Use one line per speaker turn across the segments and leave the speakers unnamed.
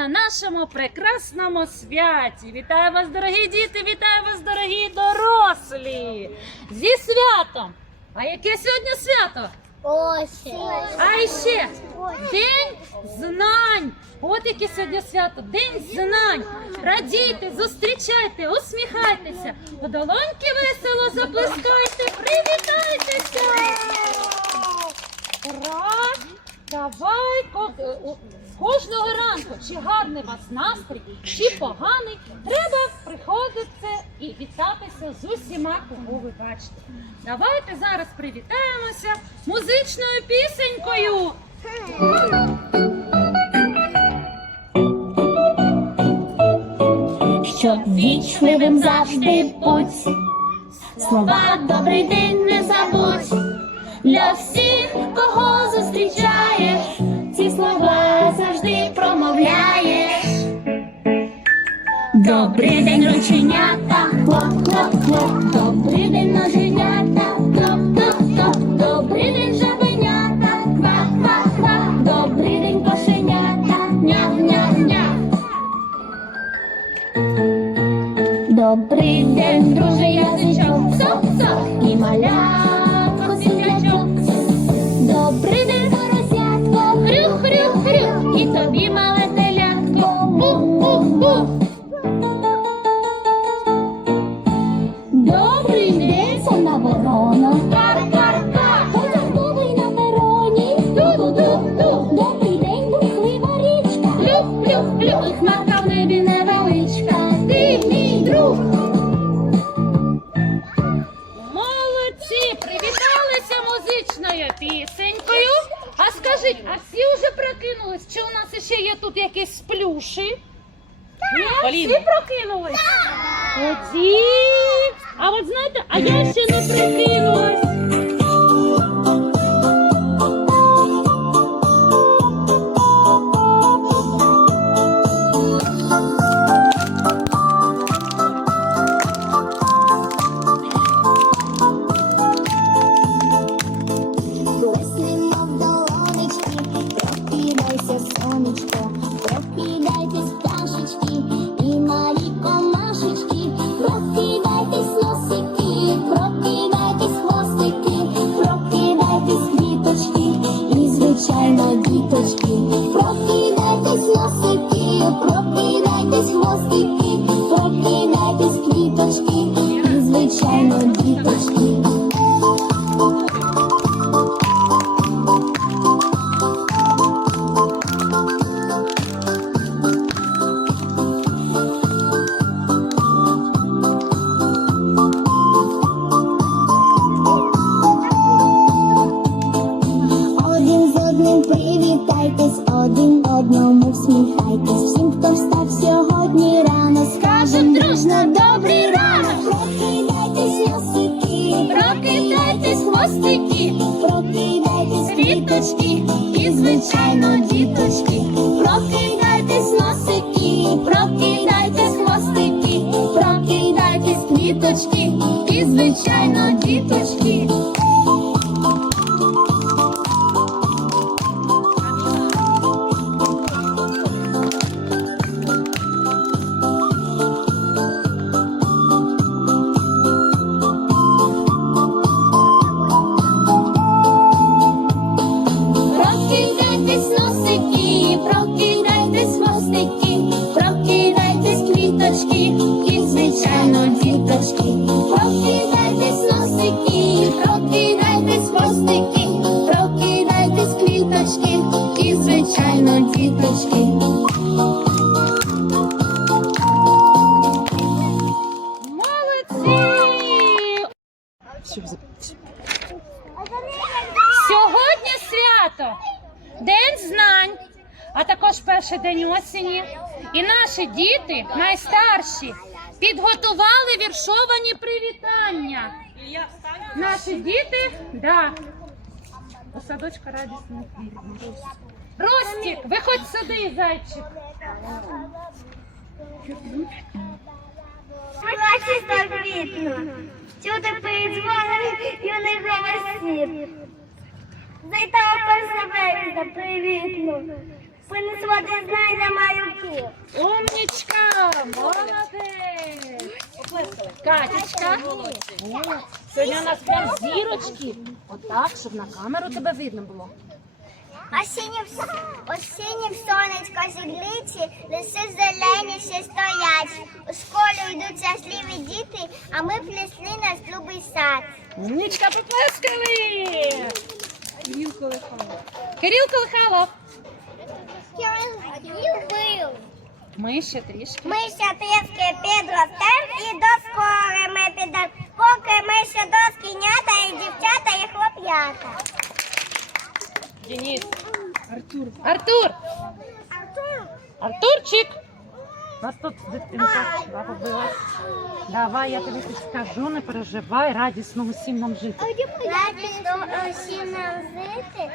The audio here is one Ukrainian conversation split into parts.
на нашому прекрасному святі. Вітаю вас, дорогі діти! Вітаю вас, дорогі дорослі! Зі святом! А яке сьогодні свято?
Осень.
А ще День знань. От яке сьогодні свято. День знань. Радійте, зустрічайте, усміхайтеся. У долоньки весело заплескайте, привітайтеся. Ура! Давай кожного ранку, чи гарний вас настрій, чи поганий, треба приходити і вітатися з усіма, кого ви бачите. Давайте зараз привітаємося музичною пісенькою.
Щоб вічливим завжди будь. Слова добрий день не забудь. Для всіх, кого зустрічаєш, Добрий день, рученята, хлоп, хлоп, хлоп. Добрий день, ноженята, топ, топ, топ. Добрий день, жабенята, ква, ква, ква. Добрий день, кошенята, няв, няв, няв. Добрий день, друже звичайно, діточки.
Молодці! Сьогодні свято, День знань, а також перший день осені. І наші діти, найстарші, підготували віршовані привітання. Наші діти, да. У садочка радісних квітів. Ростік, виходь сюди, зайчик.
Плаче так квітно, чути передзвони юний голос світ. Зайта перша березня, привітно. Винес води знай на малюків.
Умнічка! Молодець! Катечка. Сьогодні у нас прям зірочки. Отак, щоб на камеру тебе видно було.
Осіннім, осіннім сонечко зіглиці, лиси зелені ще стоять. У школу йдуть щасливі діти, а ми плесли наш любий сад.
Умнічка, поплескали! Кирил Колихалов.
Любив.
Ми ще трішки.
Ми ще трішки підростем і до школи ми підемо, поки ми ще доскінята і дівчата, і хлоп'ята.
Денис. Артур. Артур. Артурчик. Нас тут дитинка побилась. Давай, я тобі скажу, не переживай, радісно усім нам жити.
Радісно усім нам жити,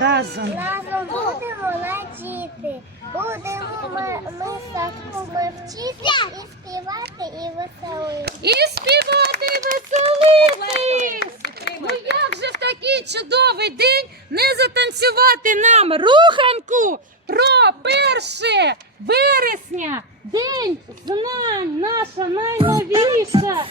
Разом.
разом будемо радіти. Будемо ми, ми садку ми вчити і співати, і веселити.
І співати і веселитись. Ну як же в такий чудовий день не затанцювати нам руханку про перше вересня, день знань, наша найновіша.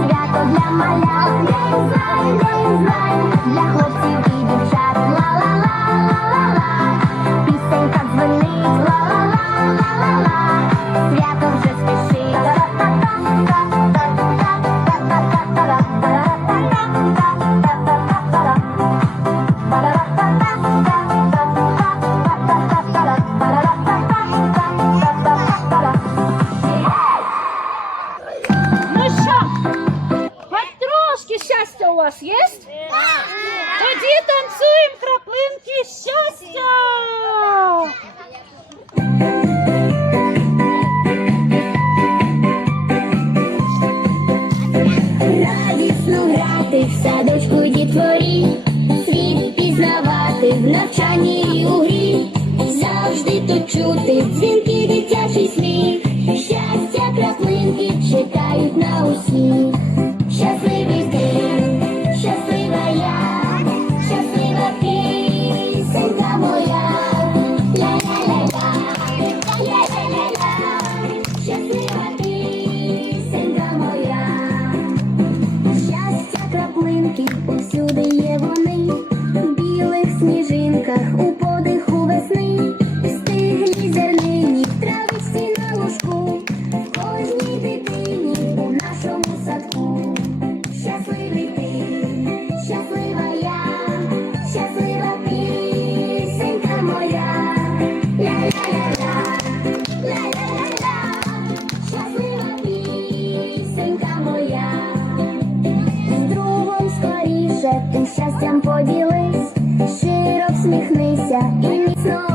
Свято для малят, день знай, день знай, для хлопців
yes? yeah.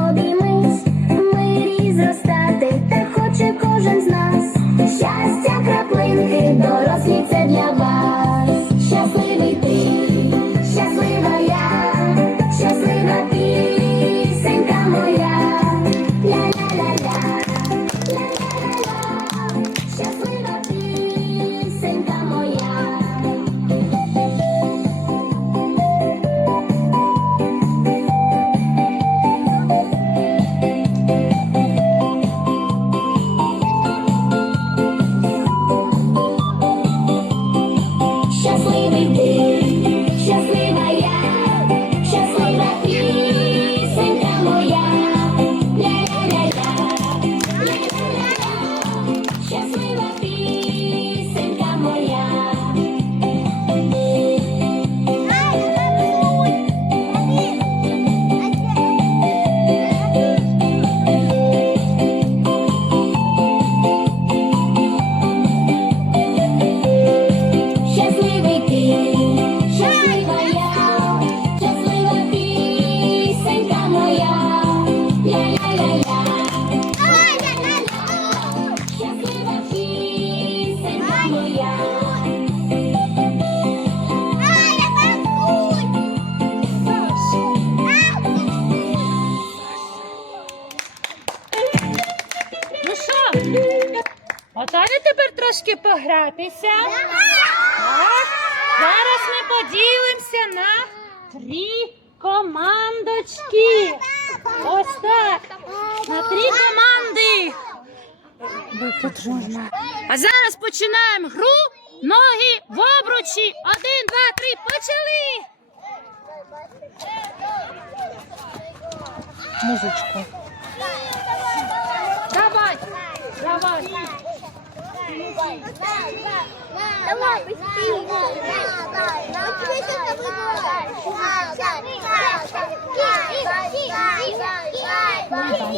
три командочки. Ось так. На три команди. Ну, а зараз починаємо гру. Ноги в обручі. Один, два, три. Почали. Музичку. Давай. Давай. Đúng rồi, tim ngủ Bye.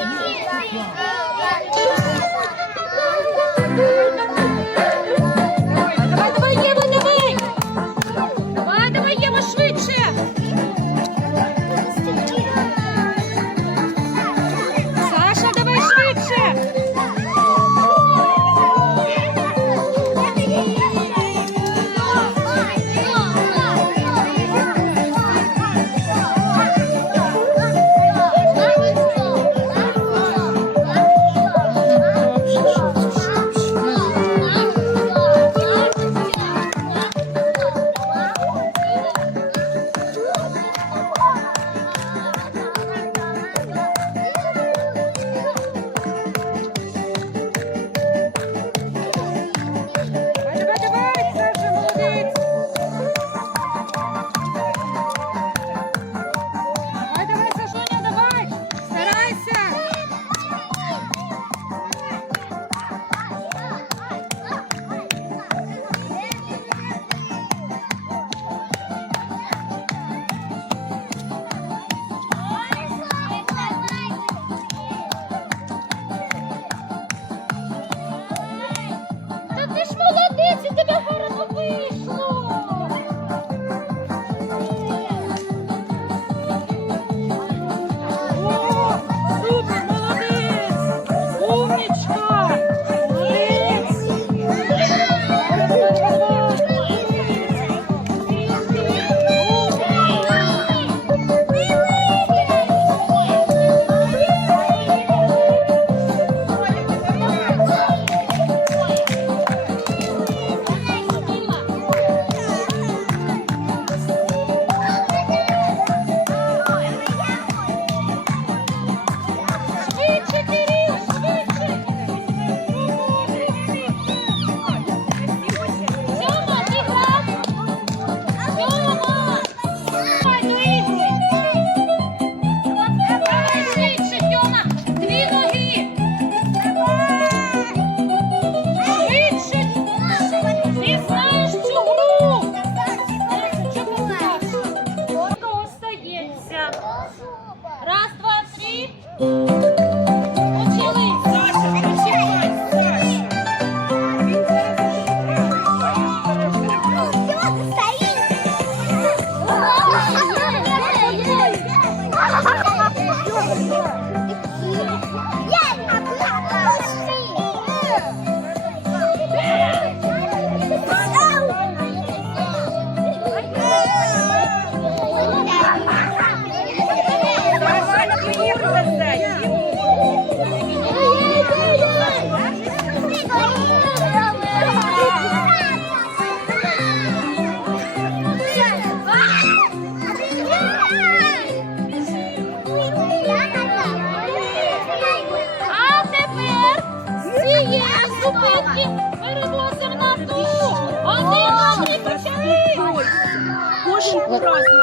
Próximo.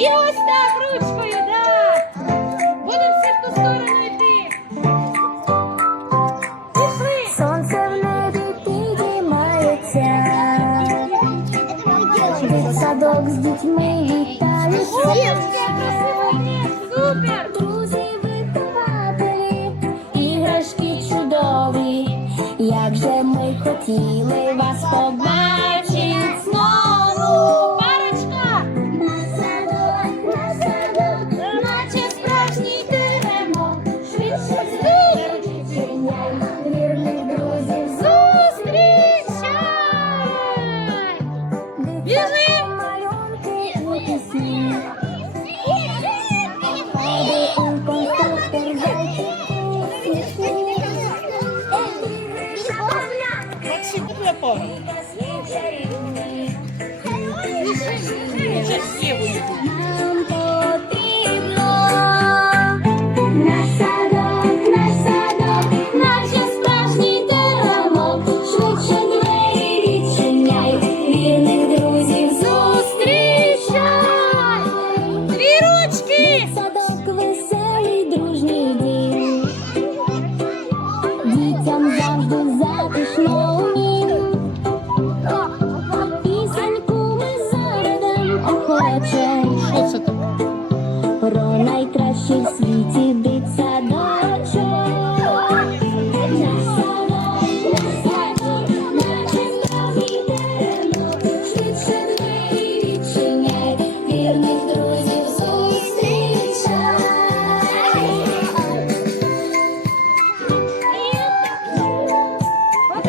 І ось так ручкою, да. Будемо всі в ту сторону йти. Пішли.
Сонце в небі підіймається. Садок з дітьми
вітається.
Друзі вихователі, іграшки чудові, як же ми хотіли.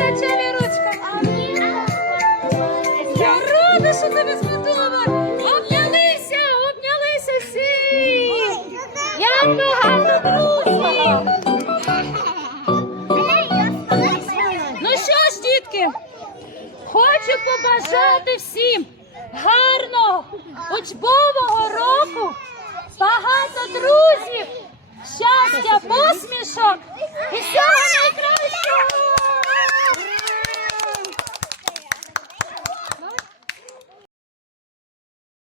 touching